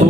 تو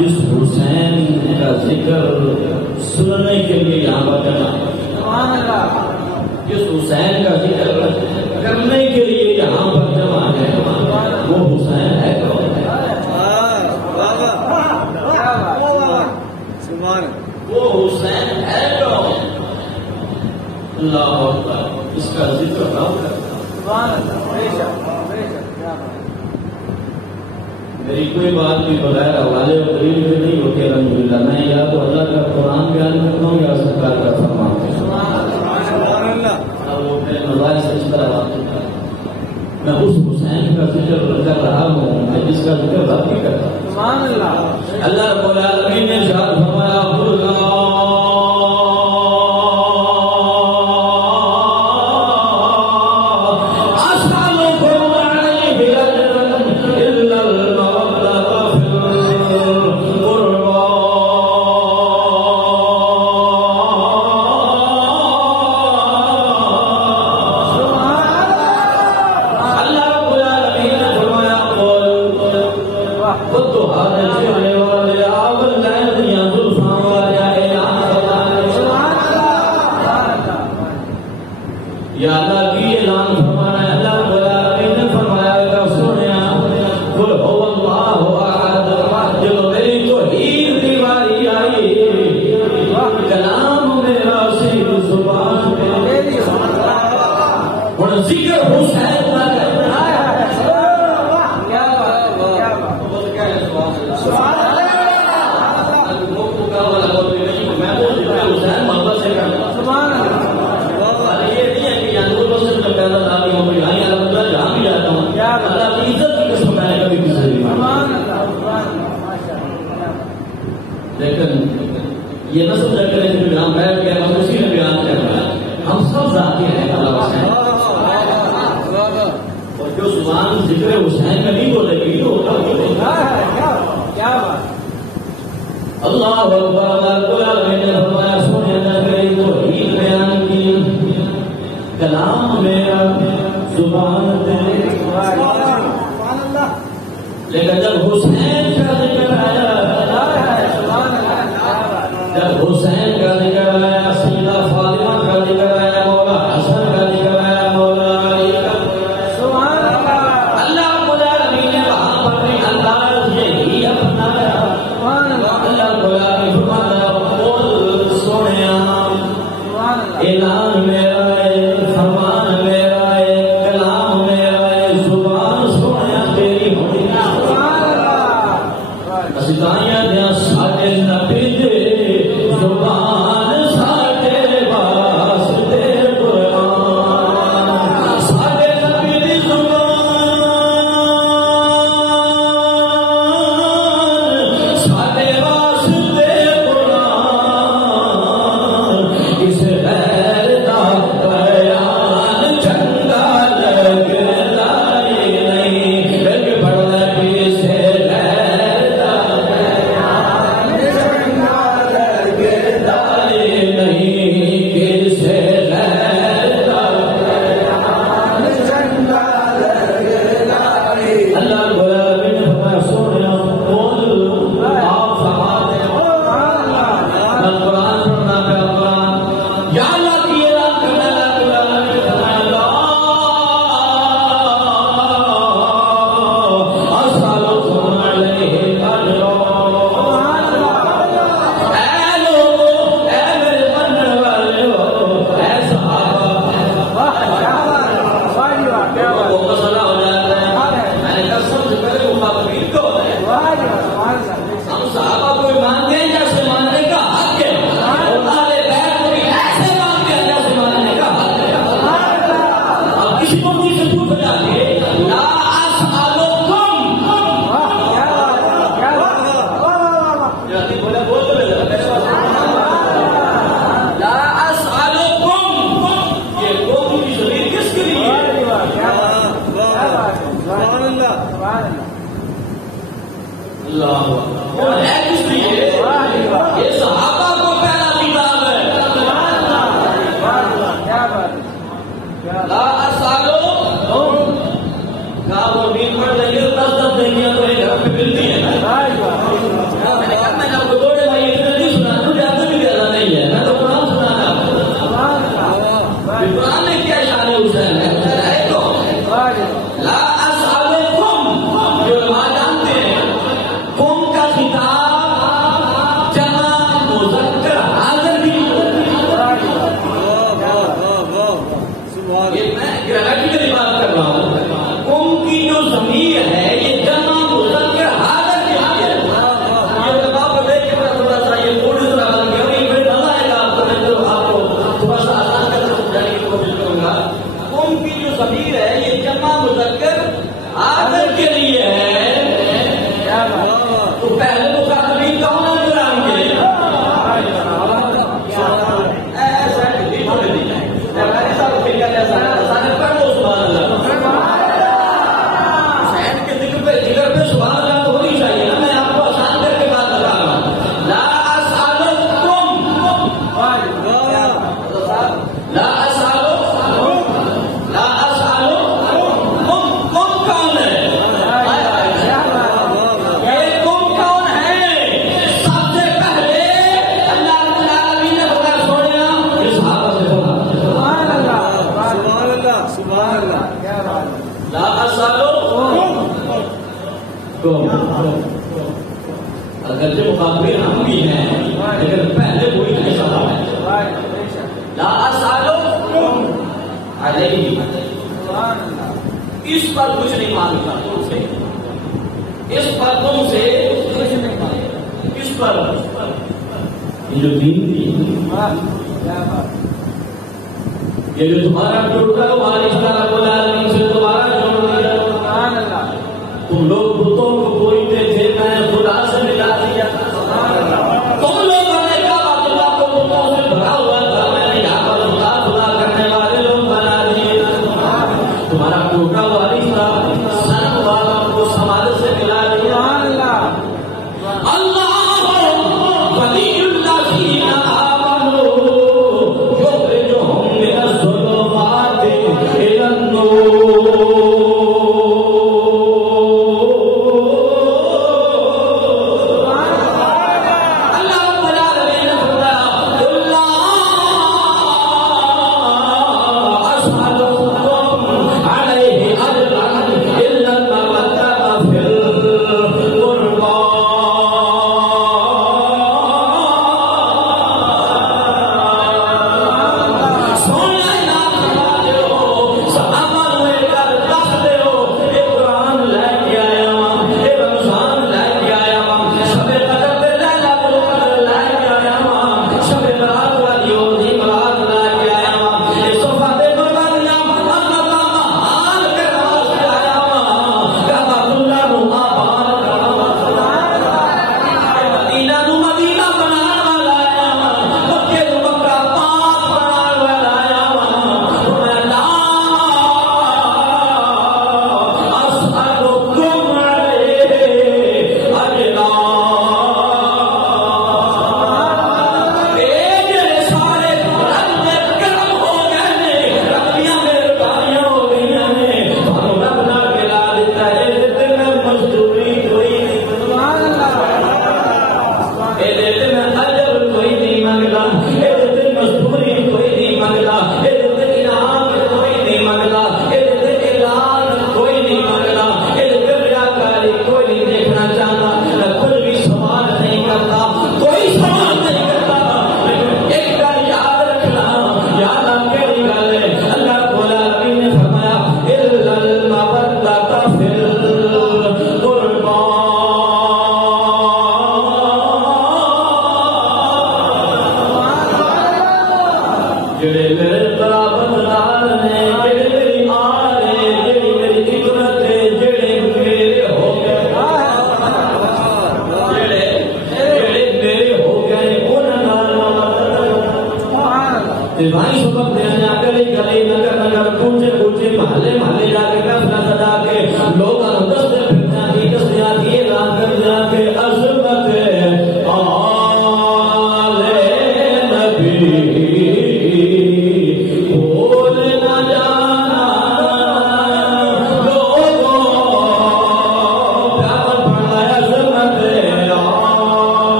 جس حسین کا ذکر سننے کے لیے یہاں پر جمع ہے، جس حسین کا ذکر کرنے کے لیے یہاں پر جمع ہے، وہ حسین ہے کون؟ وہ حسین ہے کون؟ اللہ اکبر، اس کا ذکر نہ کرتا۔ میری کوئی بات بھی بغیر حوالے اور دلیل کے نہیں ہوتی الحمدللہ۔ میں یا تو اللہ کا قرآن بیان کرتا ہوں یا سرکار کا فرمان۔ وہ میرے مزاج سے اس طرح بات کرتا ہے، میں اس حسین کا ذکر کر رہا ہوں میں جس کا ذکر رب بھی کرتا ہوں۔ اللہ رب العالمین نے ارشاد فرمایا یا اللہ کی اعلان فرمانا ہے۔ اللہ العالمین نے فرمایا کہ سنیا قل هو اللہ احد، جب میری توحید کی باری آئی کلام میرا صرف زبان پہ اور ذکر حسین کا کرنا ہے۔ کیا بات ہے سبحان اللہ۔ میں حسین محبت سے کرتا ہوں سبحان اللہ۔ اللہ کی عزت کی قسم میں نے کبھی کسی نہیں مانی، لیکن یہ نہ سمجھا کریں کہ بیان بیٹھ گیا ہم اسی نے بیان کر رہا ہے، ہم سب ذاتی ہیں اللہ حسین، اور جو زبان ذکر حسین میں نہیں بولے گی تو کیا بات۔ اللہ اکبر، اللہ العالمین نے فرمایا سونے نبی توحید بیان کی کلام میرا زبان پہ، لیکن جب حسین کا ذکر آیا، جب حسین کا ذکر آیا، سیدہ فاطمہ کا ذکر آیا، مولا حسن کا ذکر آیا، مولا علی کا، سبحان اللہ۔ اللہ رب العالمین نے وہاں پر بھی انداز یہی اپنایا۔ اللہ رب العالمین فرماتا قل سنیا اعلان میرا ہے، فرمان میرا ہے، کلام میرا ہے، زبان سنیا تیری ہونی سدائیاں دیا ساڈے نبی دے زبان ساڈے واسطے قرآن، ساڈے نبی دی زبان ساڈے واسطے قرآن، اس غیر دا بیان چنگا لگتا نہیں، بلکہ پڑھنا بھی سے اگرچہ مقابل ہم بھی ہیں لیکن پہلے وہی ایسا ہے لا اسالکم علیہ اس پر کچھ نہیں مانگتا تم سے، اس پر تم سے کچھ نہیں مانگتا، اس پر یہ جو دین تھی یہ جو تمہارا ٹوٹا وارث رب العالمین سے تمہارا جوڑ دیا، تم لوگ بتوں کو پوجتے تھے، میں خدا سے ملا دیا، تم لوگوں نے کہا اللہ کو بتوں سے بھرا ہوا تھا، میں نے یہاں پر خدا خدا کرنے والے لوگ بنا دیے، تمہارا ٹوٹا وارث تھا سن والوں کو سماج سے ملا دیا، اللہ ولی الذین آمنوا یخرجہم من الظلمات الی النور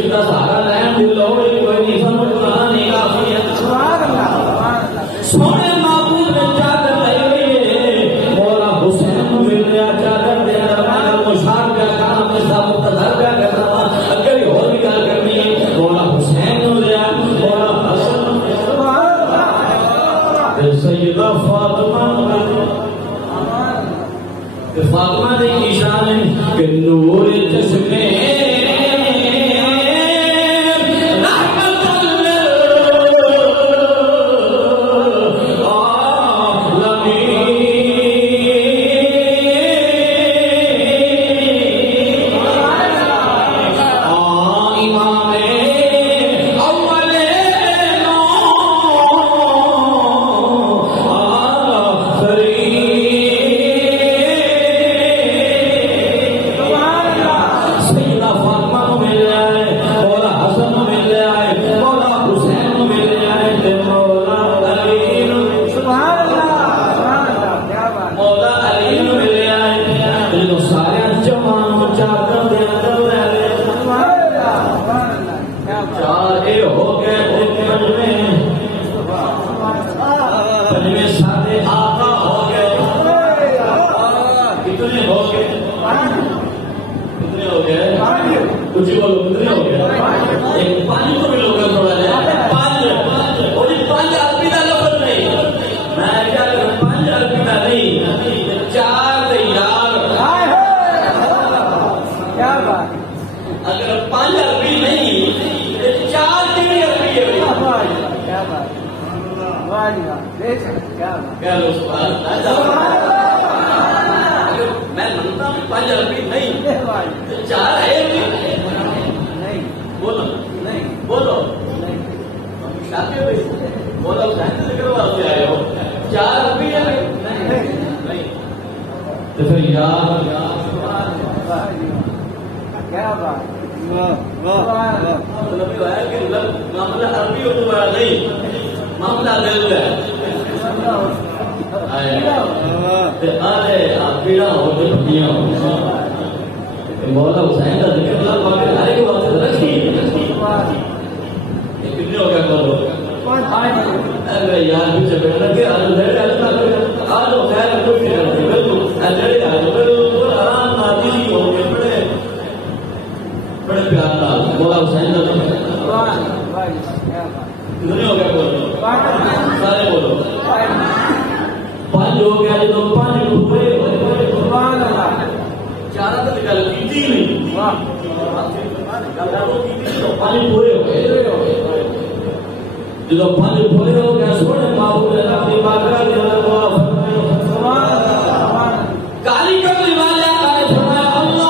اس کا سارا لین دل لوگ کوئی نہیں سمجھنا نہیں کافی ہے سونے معبود نے چادر لائی ہوئی ہے مولا حسین مل رہا چادر دے اندر مگر مشار کا کام میں سب مقتدر کا کرنا اگر یہ اور بھی گل کرنی ہے مولا حسین مل رہا مولا حسن سیدہ فاطمہ فاطمہ نے کی شان ہے کہ نور چشمے مولا حسین کا ذکر اللہ پاک نے ہر ایک وقت رکھی کتنے ہو گیا کرو ارے یار پیچھے بیٹھنا کہ آج خیر کچھ نہیں کرتی آرام نادی ہو گئے بڑے پیار نال مولا حسین کا ذکر کتنے ہو گیا بولو سارے بولو پانچ ہو گیا جو پانچ ڈوبے چارہ تو گل کی نہیں پانی پورے ہو گئے جب پانی پورے ہو گیا سونے معبود اپنی باقرہ کے اندر کالی کملی والے آقا نے فرمایا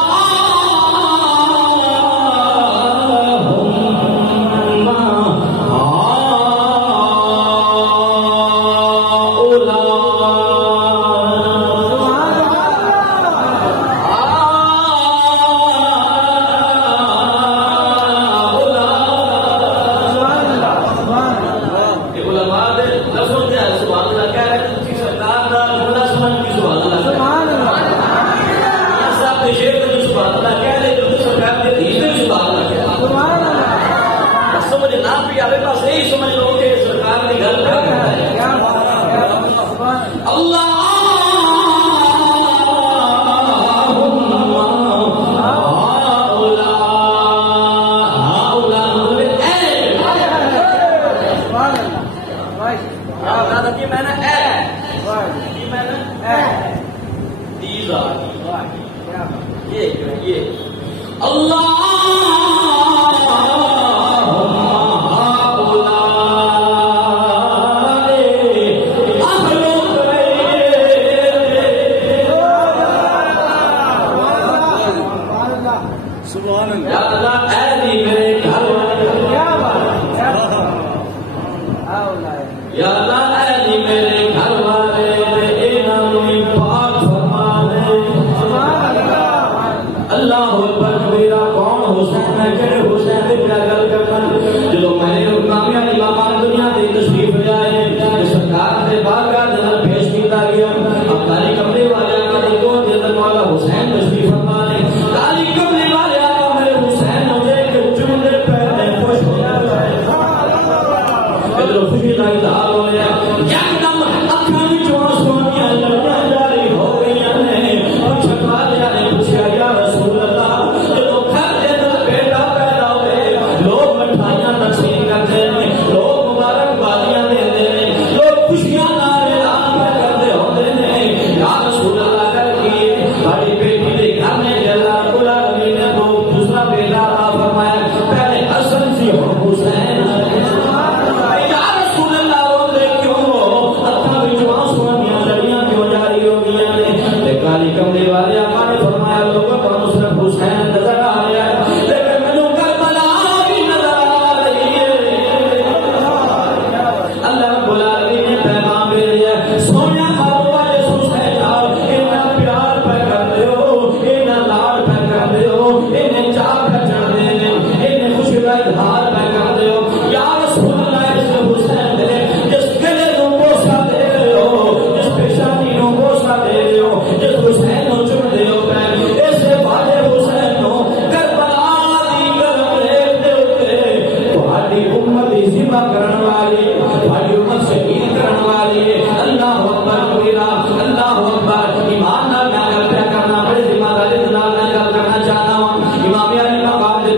حسین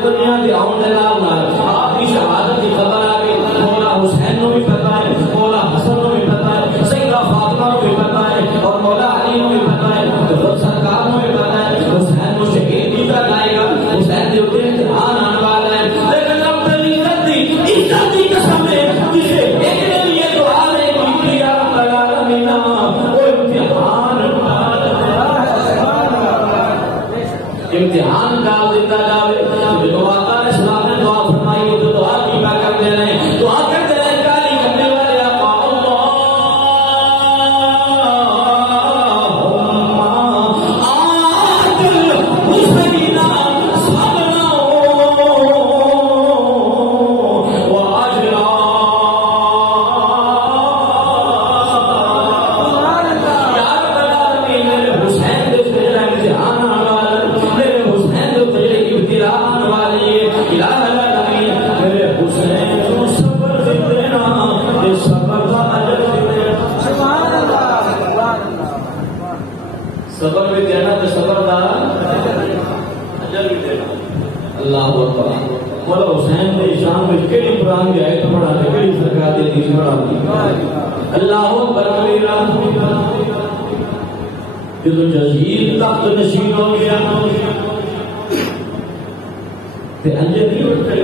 دنیا کے آن دے نال آپ کی شہادت کی خبر آ گئی مولا حسین کو بھی پتا ہے مولا حسن کو بھی پتا ہے سیدہ فاطمہ کو بھی پتا ہے اور مولا علی کو بھی پتا ہے خود سرکار کو بھی پتا ہے حسین کو شہید بھی کر لائے گا حسین کے اوپر امتحان آنے والا ہے لیکن اب تک عزت کی قسم ہے جسے ایک نے بھی یہ دعا نہیں کی یا رب العالمین وہ امتحان ڈال دیتا جاوے جو آقا علیہ السلام نے دعا فرمائی تو دعا کی میں کرتے رہے دعا کرتے رہے کالی کرنے والے آقا صبر بھی دینا تو صبر دارا اجر بھی دینا اللہ اکبر مولا حسین نے شام میں کیڑی قرآن کی آیت پڑھا دے کیڑی سرکار دی حدیث پڑھا دی اللہ اکبر کبیرہ جدو جزیر تخت نشین ہو گیا تے انجر نہیں اٹھ کر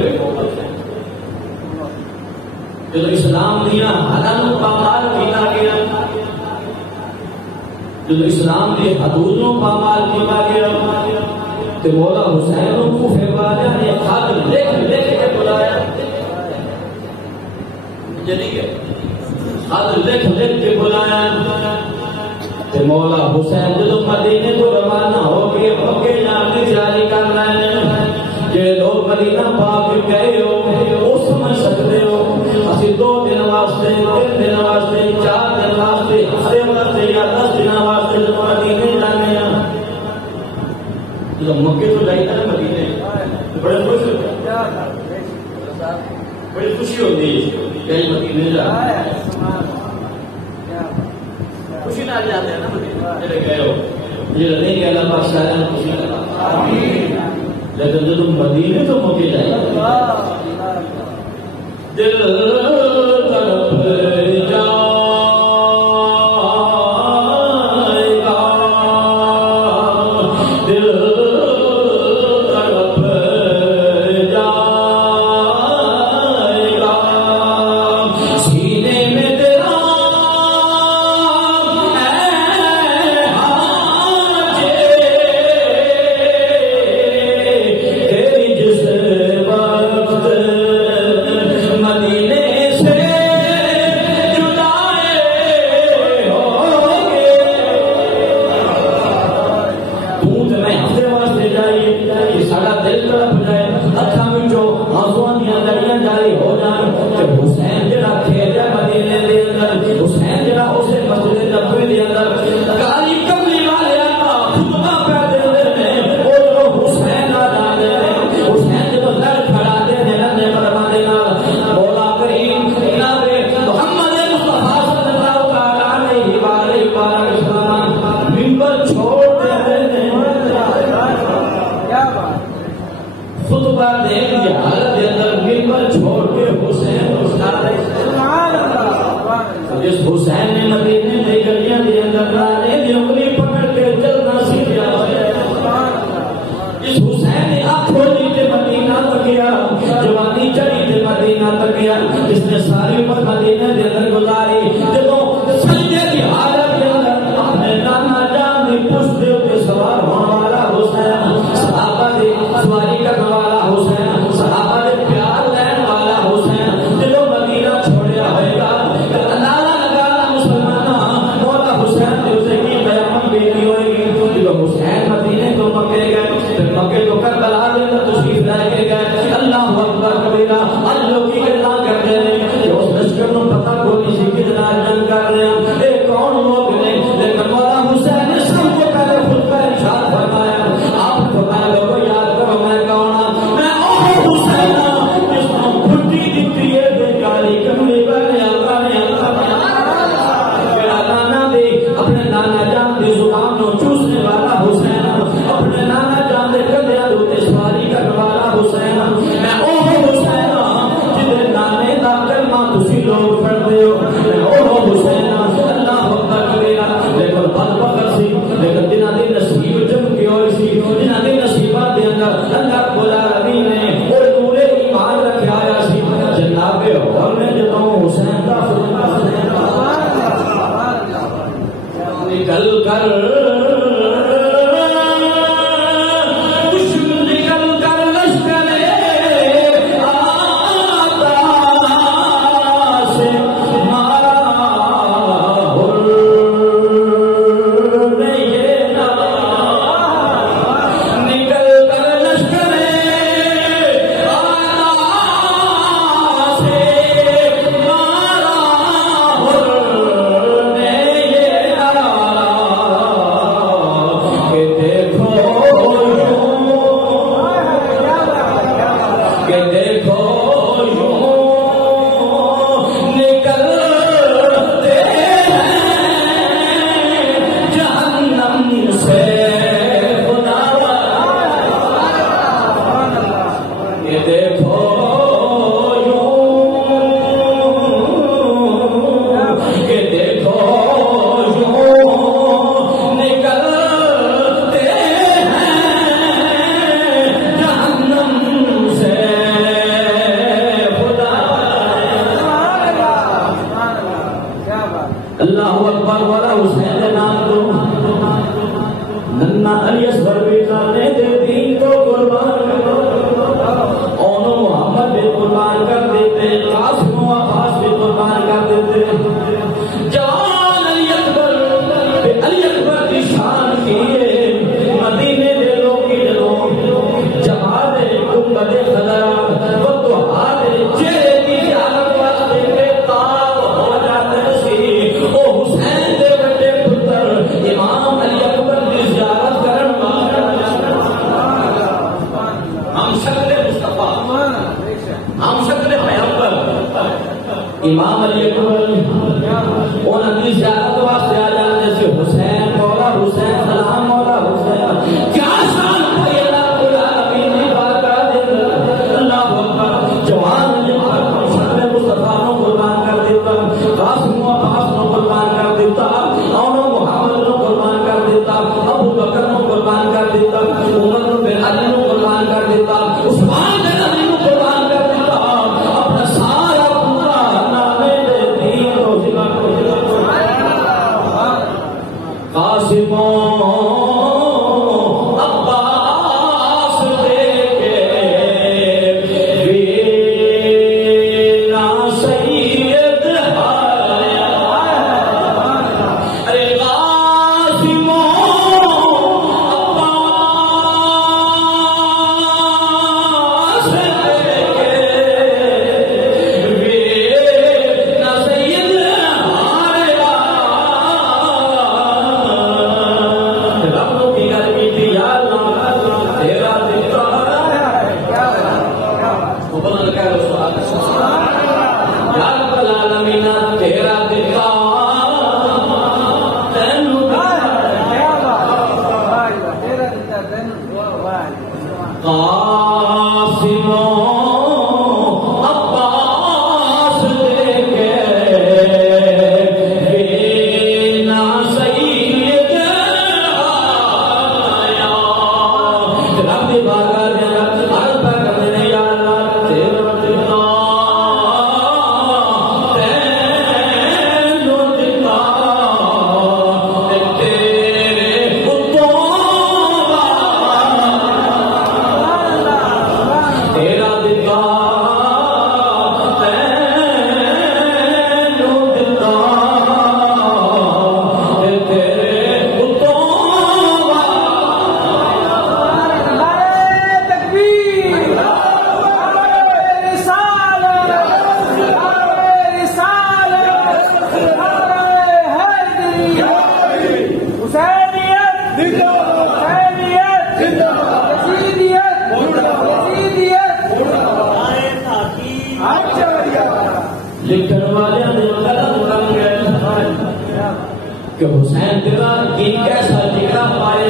جدو اسلام دیا حدن پامال کیتا گیا جب اسلام کے حدودوں پامال کیا گیا تو مولا حسین کو فیوالیہ نے خط لکھ کے بلایا خط لکھ کے بلایا تو مولا حسین جب مدینے کو روانہ ہو کے مکے جانے کی تیاری کر رہے ہیں کہ لوگ مدینہ پاک گئے ہو اس سمجھ سکتے ہو اسی 2 دن واسطے 3 دن واسطے 4 دن واسطے ہفتے واسطے یا 10 دن واسطے جو مدینے جانے ہیں جب مکے تو جائے نا مدینے تو بڑے خوش ہوتے ہیں بڑی خوشی ہوتی ہے کہ مدینے جائے خوشی نہ جاتے ہیں نا مدینے جب گئے ہو یہ نہیں کہ اللہ پاک شاید خوشی کرتا لیکن جب تم مدینے تو مکے جائے دل طرف جائے گا دل طرف جائے گا سینے میں تیرا تیری جس وقت مدینے سے حسین نے مدینے کی گلیاں کے اندر لانے کی انگلی پکڑ کے چلنا سیکھا اس حسین نے آنکھوں نیچے مدینہ تک گیا جوانی چڑھی تے مدینہ تک گیا اس نے ساری عمر مدینہ کے اندر گزاری جب سجدے کی حالت کے اندر اپنے نانا جان کی پشت کے اوپر سوار ہونے والا حسین صحابہ کی سواری کرنے والا حسین صحابہ کے پیار لینے والا حسین جب مدینہ چھوڑیا ہوئے گا حسین مدینے کو مکے گئے پھر مکے کو کربلا دے کر تشریف لائے گئے اللہ اکبر کبیرہ آج لوگ کی گلا کرتے ہیں کہ اس لشکر کو پتہ کو کسی کی طرح جنگ کر رہے ہیں اے کون لوگ نے لیکن مولا حسین نے سب کو پہلے خود کا ارشاد فرمایا آپ فرمایا لوگوں یاد کرو میں کون ہم شکل مصطفیٰ، ہم شکل پیغمبر امام علی اکبر انہوں نے زیارت واسطے آ جانے سے حسین مولا حسین سلام مولا حسین کیا شان ہے اللہ العالمین نے بارگاہ دے اللہ اکبر جوان نے شکل مصطفیٰ کو قربان کر دیتا، قاسم و عباس کو قربان کر دیتا، اور محمد کو قربان کر دیتا، ابو بکر کو قربان کر دیتا، عمر بن علی کو قربان کر دیتا، عثمان بن علی کو قربان کر دیتا، اپنا سارا پورا نامے دین کو قاسم عباس دے کے وینا سید آیا، ارے قاسم عباس دے کے وینا سید آیا، رب کی گرمی تھی یار تیرا دکھتا وہ بلند کہہ رہو یا رب العالمین تیرا دکھتا تینو قاسم عباس دے کے وینا سید آیا، رب دی بارگاہ دے اندر عرض پر کرنے نے یا اللہ تیرا دکھتا تینو دکھتا تیرے اتوں تیرا دکھتا تینو دکھتا تیرے اتوں لکھن والے نے قلم کر گئے کہ حسین تیرا دین کیسا لکھا پائے،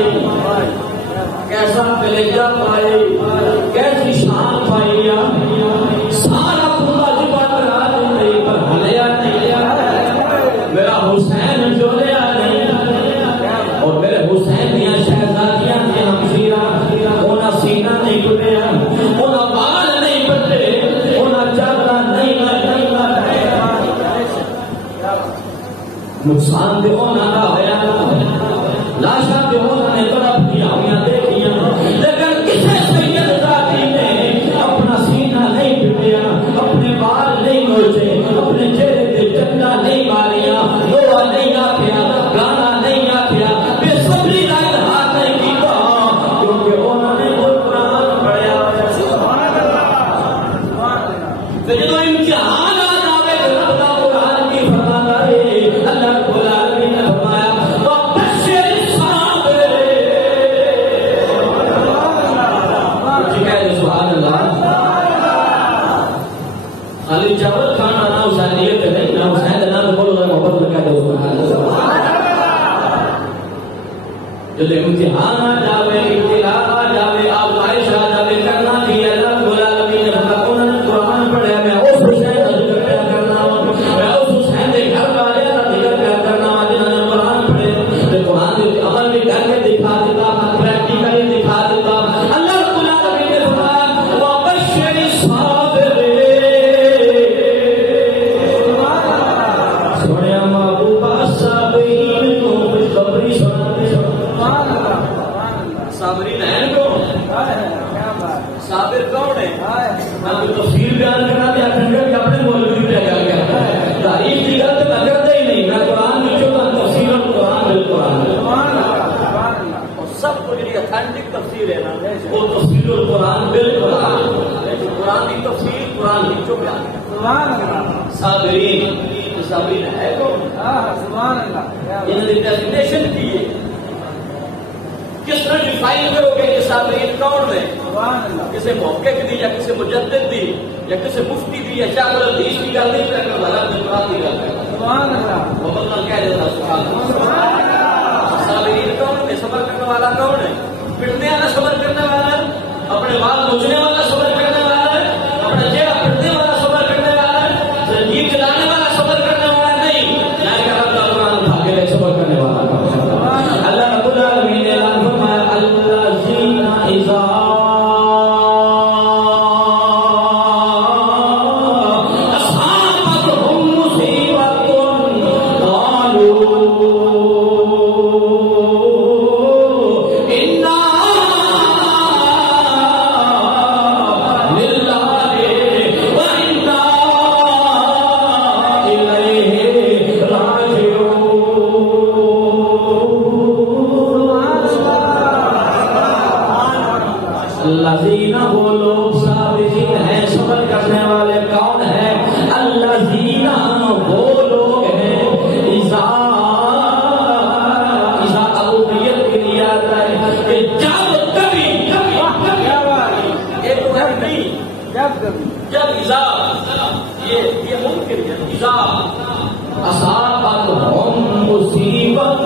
کیسا کلیجہ پائے، کیسی شان پائی، سارا پورا زبان کرا دیں پر ہلیا نہیں، میرا حسین جو لیا نہیں، اور میرے حسین دیا شہزادیاں دیا ہمشیرہ انہاں سینہ نہیں ٹوٹیا، انہاں بال نہیں پٹے، انہاں چادرہ نہیں نقصان دے ہونا نہ ہویا، لاشاں دے ہونا نے طرف کیا ہویا دیکھیاں، لیکن کسے سید ذاتی نے اپنا سینہ نہیں پٹیا، اپنے بال نہیں نوچے، اپنے چہرے تے چنڈا نہیں ماریا، لوہا نہیں آکھیا، گانا نہیں آکھیا، بے صبری کا اظہار نہیں کیتا، کیونکہ انہوں نے خود قرآن پڑھیا۔ تو جدوں امتحان آ جاوے تو رب دا قرآن کی فرماتا ہے، اللہ رب العالمین نے فرمایا وَبَشِّرِ الصَّابِرِينَ، کہہ دے سبحان اللہ، خالی چاول کھانا نہ حسینیت نہیں، نہ حسین نہ بولو نہ محبت کہہ دے سبحان اللہ۔ جب امتحان آ جاوے، ابتلا آ جاوے، آزمائش آ جاوے، کرنا تھی اللہ رب العالمین نے فرمایا انہوں نے قرآن پڑھیا، میں اس حسین کا ذکر کیا کرنا ہوں، میں اس حسین کے گھر والے کا ذکر کیا کرنا ہوں جنہوں نے قرآن پڑھے، قرآن کے عمل بھی کر کے دکھا دیتا، پریکٹیکلی دکھا دیتا۔ اللہ رب العالمین نے فرمایا وَبَشِّرِ الصَّابِرِينَ، سنیا محبوبہ صابرین کو خوشخبری سناتے، صابرین ہیں کون؟ صابر کون ہے؟ میں تو تفصیل بیان کرنا دیا کھنڈر کے اپنے مولوی پہ گیا گیا، تعریف کی غلط میں کرتے ہی نہیں، میں قرآن میں جو تفصیل القرآن بالقرآن، اور سب کو جو اتھینٹک تفصیل ہے نا وہ تفصیل القرآن بالقرآن، قرآن کی تفصیل قرآن کی جو بیان ہے۔ صابرین، صابرین ہے کون؟ انہوں نے ڈیفینیشن کی ہے کس طرح ڈیفائن کرو گے کہ صابرین کون ہے؟ کسی محقق دی یا کسی مجدد دی یا کسی مفتی دی یا شیخ الحدیث کی گل نہیں کرنے والا، قرآن کی گل ہے۔ سبحان اللہ۔ محمد اللہ کہہ دیتا سبحان اللہ۔ صابرین کون ہے؟ صبر کرنے والا کون ہے؟ پٹنے والا صبر کرنے والا ہے، اپنے بال نوچنے والا صبر کرنے والا ہے، اپنا چہرہ پٹنے والا صبر کرنے والا ہے، زنجیر چلانے والا صبر کرنے والا نہیں، نہ کہ رب کا قرآن اٹھا کے صبر کرنے والا۔ اللہ رب العالمین نے اعلان فرمایا الذین اذا اصابتهم مصیبۃ قالوا انا للہ وانا الیہ الذین وہ لوگ صابرین ہیں، صبر کرنے والے کون ہیں؟ الذین وہ لوگ ہیں اذا ابویت کے لیے آتا ہے کہ جب کبھی جب اذا یہ ممکن ہے، اذا اصابتهم مصیبت،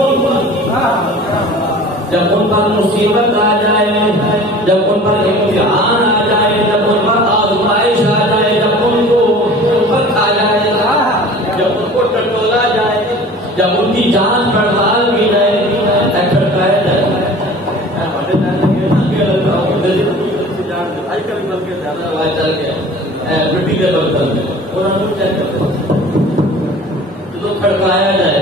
جب ان پر مصیبت آ جائے، جب ان پر امتحان آ جائے، جب ان پر آزمائش آ جائے، جب ان کو آفت آ جائے، جب ان کو ٹٹولا جائے، جب ان کی جانچ پڑتال کی جائے، ایکسرسائز آج کل بلکہ زیادہ رواج چل گیا مٹی کے برتن میں انہوں نے چیک کرتے جو کھڑکایا جائے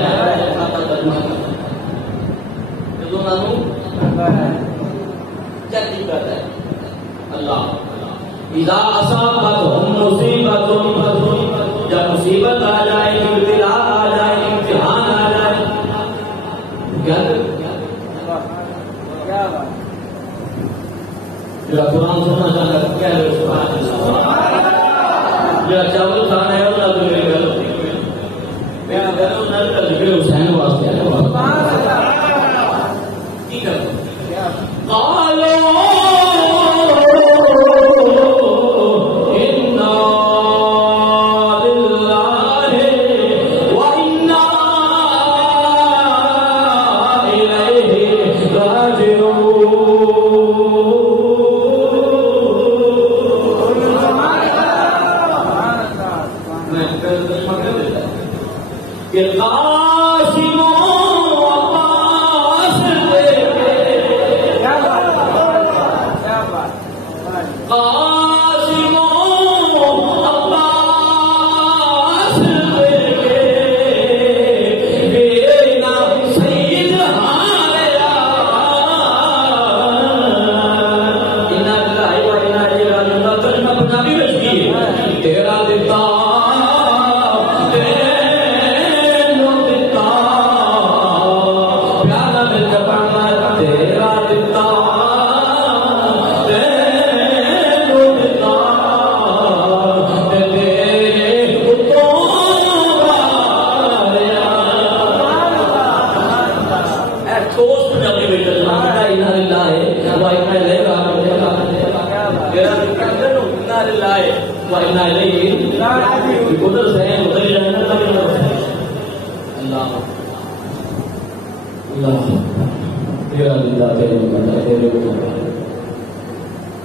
اللہ اذا اصابتهم مصیبۃ، جب مصیبت آ جائے، ابتلا آ جائے، امتحان آ جائے، کیا جو قرآن سننا چاہتا ہے کیا ہے؟ جو چاول کھانا ہے اللہ تو میرے گھر ذکر حسین واسطے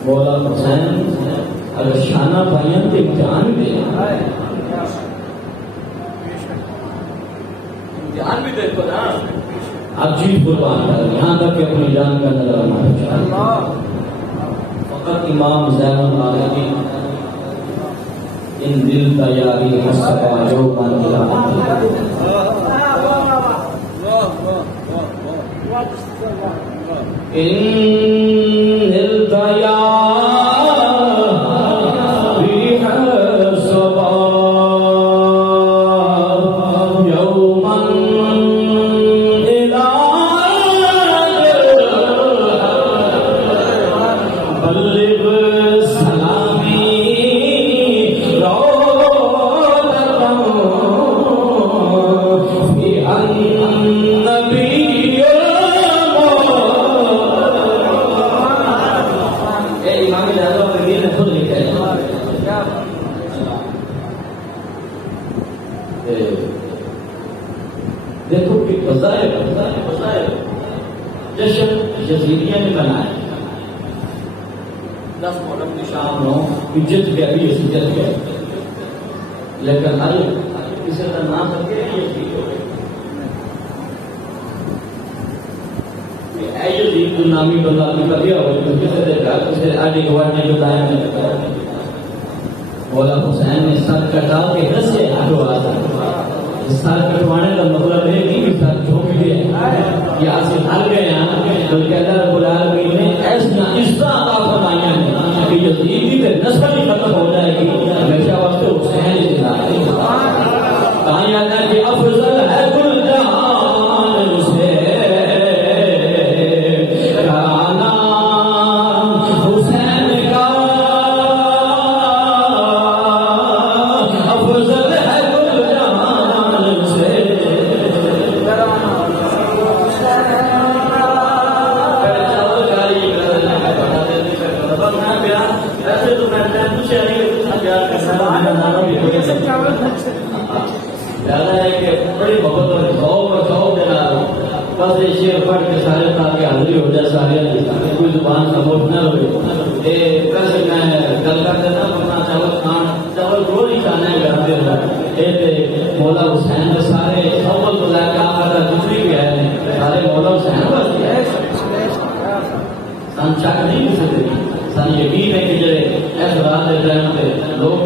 مولا حسین اگر شانہ پائیں تو امتحان بھی دیکھو نا، آپ چیز قربان کر یہاں تک کہ اپنی جان کا نظر آنا فقط امام زین العابدین ان دل تیاری مصطفیٰ جو من ان التیا دیکھو کہ وظائف جشن یزیدیوں نے بنایا 10 محرم کی شام نو جت گیا بھی اس جت گیا لیکن ہر کسی کا نام کر کے یزید ہو گئے یزید جو نامی بندہ بھی کبھی ہو کسی نے کہا کسی آڈی گواڈی جو دائیں نے بتایا مولا حسین نے سر کٹا کے دسے ہاتھوں آتا سر کٹوانے کا مطلب ہے کہ سر جھوک گیا یا سے ہل گئے ہیں بلکہ اللہ رب العالمین نے ایسا عطا فرمایا ہے کہ یزید کی نسل ہی ختم ہو جائے گی ہمیشہ واسطے حسین زندہ ہے کہاں یاد ہے کہ افضل ہے گل جہان سے کانا حسین کا افضل ہے گل جہان سے ایسے تو میں پوچھا نہیں پیار کا زیادہ ہے کہ بڑی محبت اور ذوق دینا بس یہ شعر پڑھ کے سارے تاکہ حاضری ہو جائے سارے کوئی زبان خاموش نہ ہوئے یہ کیسے میں گل کر دینا اپنا چاول روز ہی کھانا ہے گھر کے اندر یہ مولا حسین کے سارے اول تو لے کے آخر تک جتنی بھی ہے سارے مولا حسین بس سن چک نہیں کسی سن یقین ہے کہ جڑے اس رات کے ٹائم پہ لوگ